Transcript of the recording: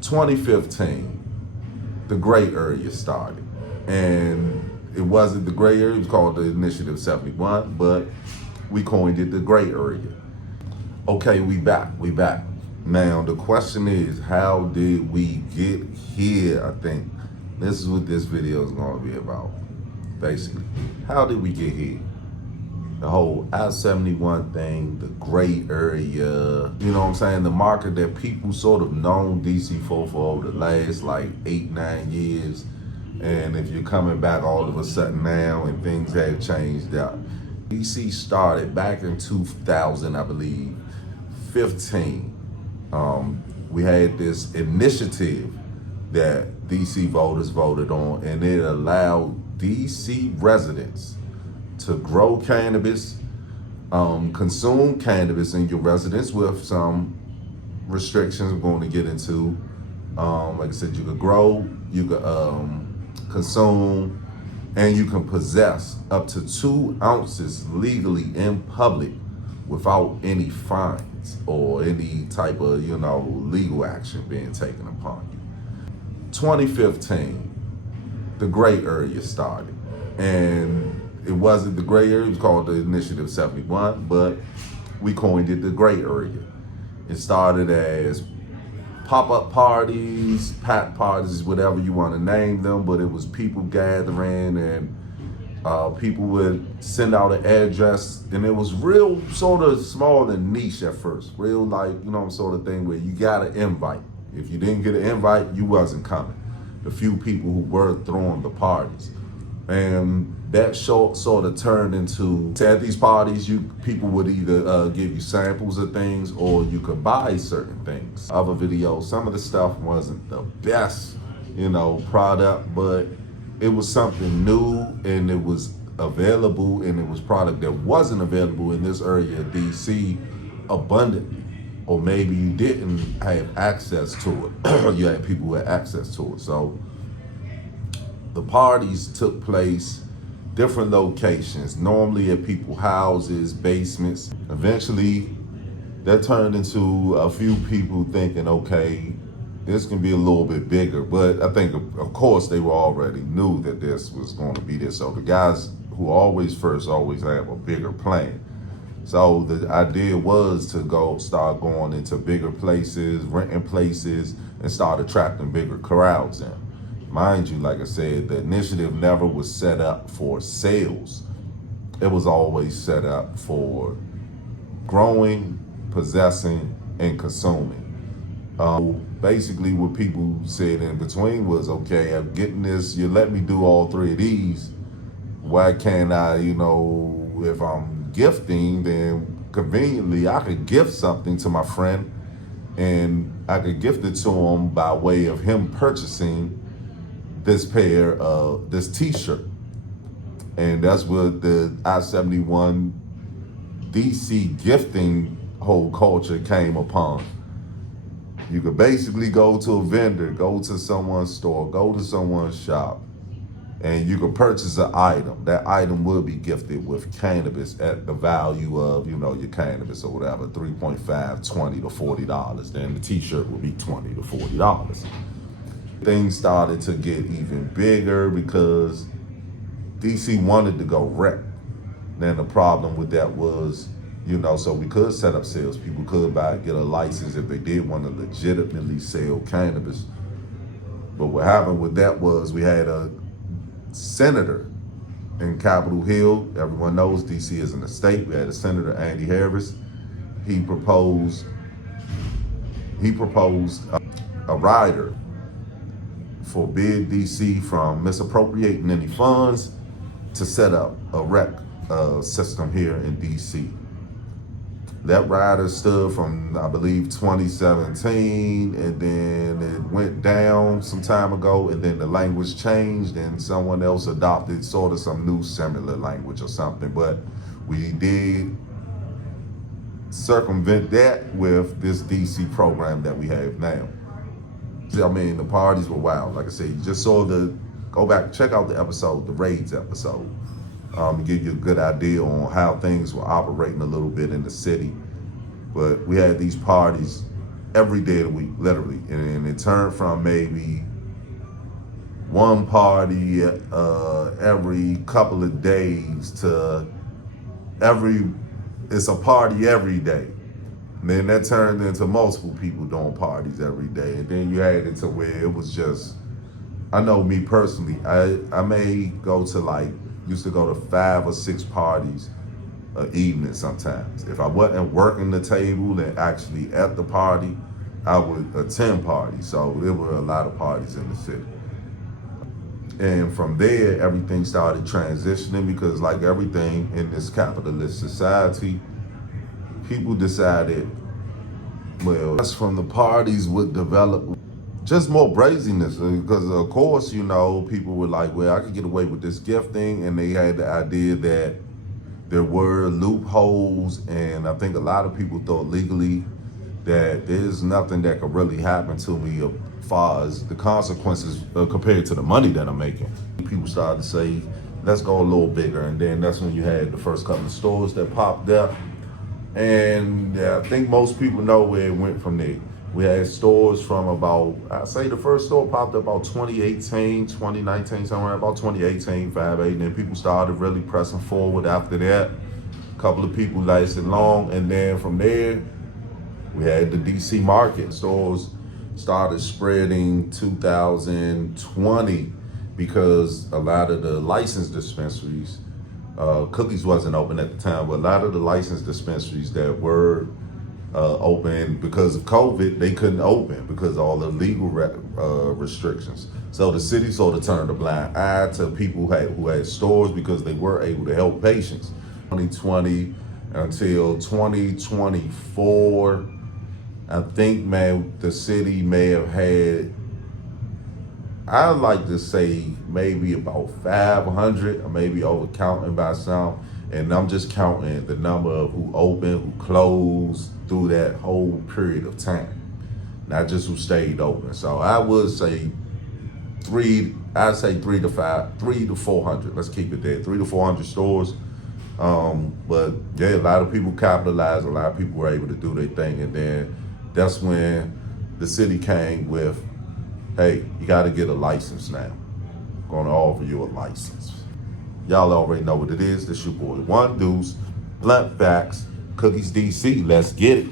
2015, the gray area started. And it wasn't the gray area, it was called the Initiative 71, but we coined it the gray area. Okay, we back. Now, the question is, how did we get here? I think this is what this video is going to be about, basically. How did we get here? The whole I-71 thing, the gray area, you know what I'm saying? The market that people sort of known DC for over the last like 8-9 years. And if you're coming back all of a sudden now and things have changed out. DC started back in 2000, I believe, 15. We had this initiative that DC voters voted on, and it allowed DC residents to grow cannabis, consume cannabis in your residence with some restrictions we're going to get into. Like I said, you could grow, you could consume, and you can possess up to 2 ounces legally in public without any fines or any type of, legal action being taken upon you. 2015, the gray area started. And it wasn't the gray area, it was called the Initiative 71, but we coined it the gray area. It started as pop-up parties, pat parties, whatever you want to name them, but it was people gathering, and people would send out an address, and it was real sort of small and niche at first, real like, sort of thing where you got an invite. If you didn't get an invite, you wasn't coming. The few people who were throwing the parties. And that sort of turned into, at these parties, people would either give you samples of things or you could buy certain things. Other videos, some of the stuff wasn't the best, product, but it was something new and it was available, and it was product that wasn't available in this area of DC abundantly. Or maybe you didn't have access to it. You had people who had access to it. So the parties took place different locations, normally at people's houses, basements. Eventually, that turned into a few people thinking, okay, this can be a little bit bigger. But I think, of course, they were already knew that this was going to be this. So the guys who always have a bigger plan. So the idea was to start going into bigger places, renting places, and start attracting bigger crowds in. Mind you, like I said, the initiative never was set up for sales. It was always set up for growing, possessing, and consuming. Basically, what people said in between was, okay, I'm getting this, you let me do all 3 of these. Why can't I, if I'm gifting, then conveniently I could gift something to my friend, and I could gift it to him by way of him purchasing this t-shirt. And that's what the I-71 DC gifting whole culture came upon. You could basically go to a vendor, go to someone's store, go to someone's shop, and you could purchase an item. That item will be gifted with cannabis at the value of, your cannabis or whatever, $3.5, $20 to $40. Then the t-shirt will be $20 to $40. Things started to get even bigger because DC wanted to go rec. Then the problem with that was, so we could set up sales. People could get a license if they did want to legitimately sell cannabis. But what happened with that was we had a senator in Capitol Hill. Everyone knows DC is a state. We had a senator, Andy Harris. He proposed a rider forbid DC from misappropriating any funds to set up a rec system here in DC. That rider stood from, I believe, 2017, and then it went down some time ago, and then the language changed, and someone else adopted sort of some new similar language or something. But we did circumvent that with this DC program that we have now. I mean, the parties were wild. Like I said, you just saw go back, check out the episode, the raids episode, to give you a good idea on how things were operating a little bit in the city. But we had these parties every day of the week, literally. And it turned from maybe one party every couple of days to it's a party every day. And then that turned into multiple people doing parties every day. And then you had it to where it was just, I know me personally, I may go to used to go to 5 or 6 parties an evening sometimes. If I wasn't working the table and actually at the party, I would attend parties. So there were a lot of parties in the city. And from there, everything started transitioning because like everything in this capitalist society, people decided, well, that's from the parties would develop just more brazenness because of course, people were like, well, I could get away with this gifting, and they had the idea that there were loopholes, and I think a lot of people thought legally that there's nothing that could really happen to me as far as the consequences compared to the money that I'm making. People started to say, let's go a little bigger, and then that's when you had the first couple of stores that popped up, and I think most people know where it went from there. We had stores from I'd say the first store popped up about 2018, 2019, somewhere about 2018, 5, 8, and then people started really pressing forward after that. A couple of people lasted long, and then from there, we had the DC market. Stores started spreading 2020 because a lot of the licensed dispensaries, Cookies wasn't open at the time, but a lot of the licensed dispensaries that were open because of COVID, they couldn't open because of all the legal restrictions. So the city sort of turned a blind eye to people who had stores because they were able to help patients. 2020 until 2024, I think, man, the city may have had, I'd like to say maybe about 500, or maybe overcounting by some. And I'm just counting the number of who opened, who closed through that whole period of time, not just who stayed open. So I would say 3 to 400. Let's keep it there, 300 to 400 stores. But yeah, a lot of people capitalized. A lot of people were able to do their thing, and then that's when the city came with, hey, you got to get a license now. I'm going to offer you a license. Y'all already know what it is. This your boy One Deuce, Blunt Facts, Cookies DC. Let's get it.